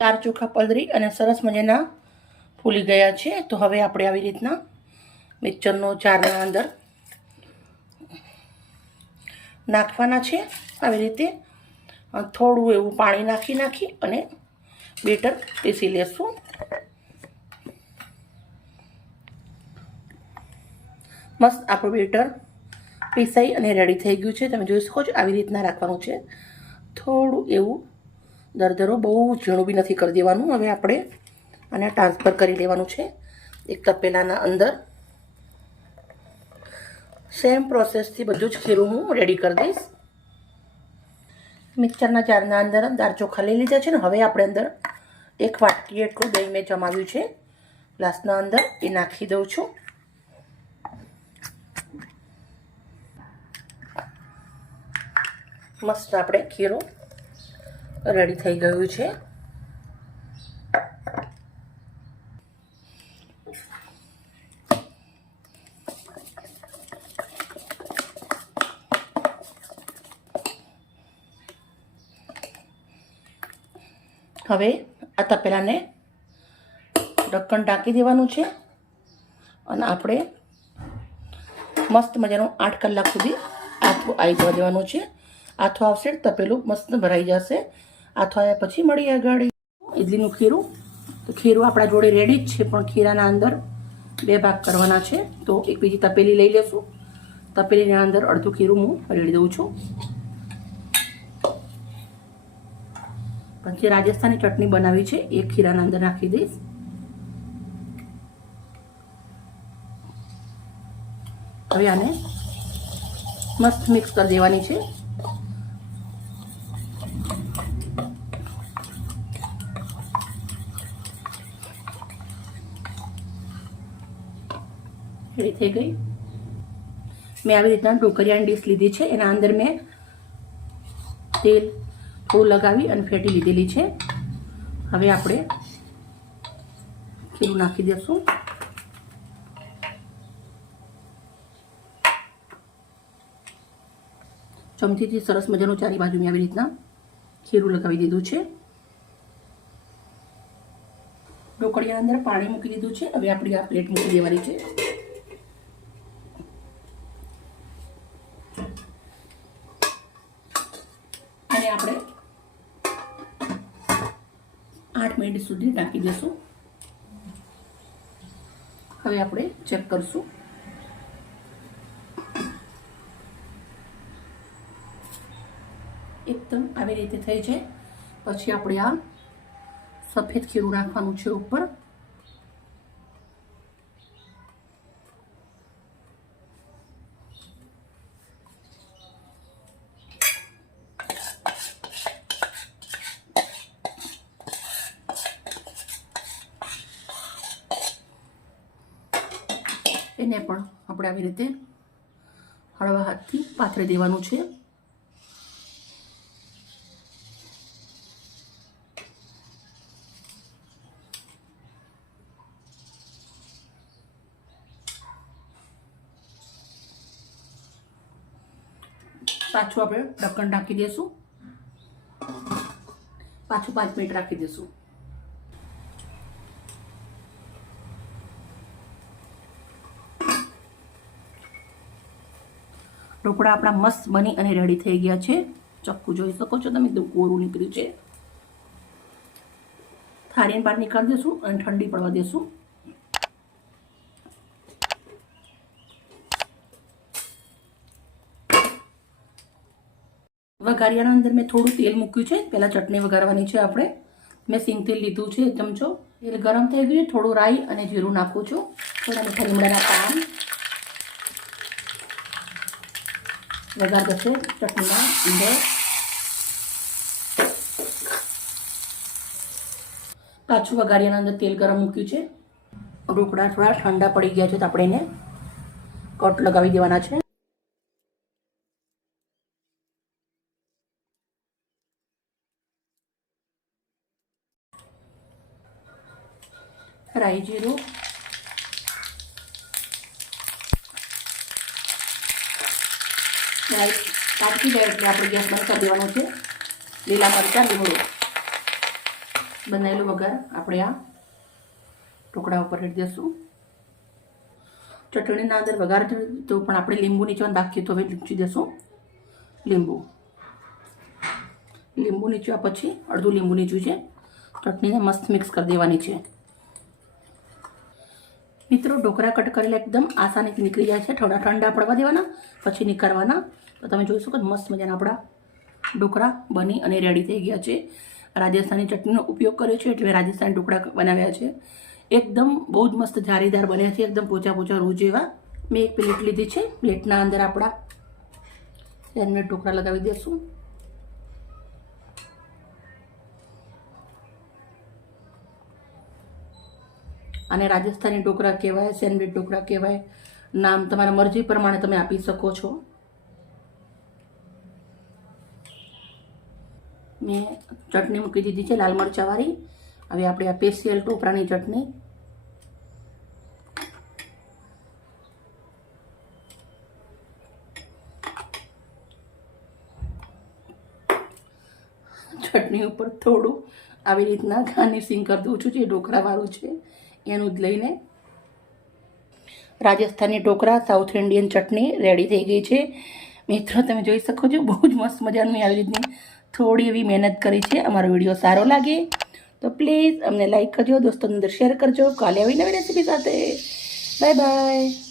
ચાર ચોખા પલળી અને સરસ મજાના ફૂલી ગયા છે. તો હવે આપણે આવી રીતના મિક્સરનો જારના અંદર નાખવાના છે. આવી રીતે થોડું એવું પાણી નાખી અને બેટર પીસી લેશું. મસ્ત આપણું બેટર પીસાઈ અને રેડી થઈ ગયું છે. તમે જોઈ શકો છો આવી રીતના રાખવાનું છે. થોડું એવું દરદરો, બહુ ઝીણું બી નથી કરી દેવાનું. હવે આપણે આને ટ્રાન્સફર કરી લેવાનું છે એક તપેલાના અંદર. સેમ પ્રોસેસથી બધું જ ખીરું હું રેડી કરી દઈશ. મિક્સરના જારના અંદર દાળ ચોખા લઈ લીધા છે ને હવે આપણે અંદર 1 વાટકી એટલું દહીં મેં જમાવ્યું છે ગ્લાસના અંદર, એ નાખી દઉં છું. મસ્ત આપણે ખીરું રેડી થઈ ગયું છે. હવે આ તપેલાને ઢક્કણ ઢાંકી દેવાનું છે અને આપણે મસ્ત મજાનો 8 કલાક સુધી આથો આવી જવા દેવાનું છે. આથો આવશે તપેલું મસ્ત ભરાઈ જશે. આથો આવ્યા પછી મળી આગળ ઇડલીનું ખીરું. તો ખીરું આપણા જોડે રેડી જ છે, પણ ખીરાના અંદર 2 ભાગ કરવાના છે. તો એક બીજી તપેલી લઈ લેશું. તપેલીના અંદર અડધું ખીરું હું રેડી દઉં છું. પછી રાજસ્થાની ચટણી બનાવી છે એ ખીરાના અંદર નાખી દઈશ. હવે આને મસ્ત મિક્સ કરી દેવાની છે. રેડી થઈ ગઈ. મેં આવી રીતના ઢોકળિયાની ડીશ લીધી છે. એના અંદર મેં તેલ થોડું લગાવી અને ફેટી લીધેલી છે. હવે આપણે ખીરું નાખી દઈશું. ચમચીથી સરસ મજાનું ચારે બાજુ મેં આવી રીતના ખીરું લગાવી દીધું છે. ઢોકળિયાના અંદર પાણી મૂકી દીધું છે. હવે આપણી આ પ્લેટ મૂકી દેવાની છે. અને આપણે 8 મિનિટ સુધી ઢાંકી દઈશું. હવે આપણે ચેક કરશું. એકદમ આવી રીતે થઈ છે. પછી આપણે આ સફેદ ખીરું નાખવાનું છે ઉપર. એને પણ આપણે આવી રીતે હળવા હાથથી પાથરી દેવાનું છે. પાછું આપણે ઢક્કણ ઢાંકી દઈશું. પાછું 5 મિનિટ રાખી દઈશું. ઢોકળા આપણા મસ્ત બની અને રેડી થઈ ગયા છે. ચક્કુ જોઈ શકો છો તમે, એકદમ કોરું નીકળ્યું છે. થાળીને બહાર નીકાળી દઈશું અને ઠંડી પડવા દઈશું. વઘારિયાના અંદર મેં થોડું તેલ મૂક્યું છે. પહેલાં ચટણી વઘારવાની છે આપણે. મેં સિંગ તેલ લીધું છે 1 ચમચો. તેલ ગરમ થઈ ગયું છે. થોડું રાઈ અને જીરું નાખું છું. થોડા મીઠા લીમડાના પાન. વઘાર જશે ચટણીમાં અંદર. પાછું વઘારિયાના અંદર તેલ ગરમ મૂક્યું છે. ઢોકળા થોડા ઠંડા પડી ગયા છે તો આપણે એને કટ લગાવી દેવાના છે. રાઈ જીરું, રાઈ પાકી જાય એટલે આપણે ગેસ બંધ કરી દેવાનો છે. લીલા મરચાં, લીમડો. બનાવેલો વઘાર આપણે આ ઢોકળા ઉપર રેડી દઈશું. ચટણીના અંદર વઘાર તો પણ આપણે લીંબુ નીચવાનું બાકી તો હવે નીચી દઈશું. લીંબુ નીચવા પછી અડધું લીંબુ નીચું છે. ચટણીને મસ્ત મિક્સ કરી દેવાની છે. મિત્રો ઢોકળા કટ કરેલા એકદમ આસાનીથી નીકળી જાય છે. થોડા ઠંડા પડવા દેવાના પછી નીકળવાના. તો તમે જોઈ શકો મસ્ત મજાના આપણા ઢોકળા બની અને રેડી થઈ ગયા છે. રાજસ્થાની ચટણીનો ઉપયોગ કર્યો છે એટલે રાજસ્થાની ઢોકળા બનાવ્યા છે. એકદમ બહુ જ મસ્ત જારીદાર બન્યા છે. એકદમ પોચા પોચા રૂ જેવા. મેં એક પ્લેટ લીધી છે. પ્લેટના અંદર આપણા સેન્ડવિચ ઢોકળા લગાવી દઈશું. અને રાજસ્થાની ઢોકળા કહેવાય, સેન્ડવિચ ઢોકળા કહેવાય, નામ તમારા મરજી પ્રમાણે તમે આપી શકો છો. મેં ચટણી મૂકી દીધી છે લાલ મરચાંવાળી. હવે આપણે આ સ્પેશિયલ ટોપરાની ચટણી ઉપર થોડું આવી રીતના ગાર્નિશિંગ કરી દઉં છું. જે ઢોકળાવાળું છે એનું જ લઈને રાજસ્થાની ઢોકળા સાઉથ ઇન્ડિયન ચટણી રેડી થઈ ગઈ છે. મિત્રો તમે જોઈ શકો છો બહુ જ મસ્ત મજાનું આવી રીતની થોડી એવી મહેનત કરી છે. અમારો વિડીયો સારો લાગે તો પ્લીઝ અમને લાઈક કરજો, દોસ્તોની અંદર શેર કરજો. કાલે આવી નવી રેસીપી સાથે. Bye bye.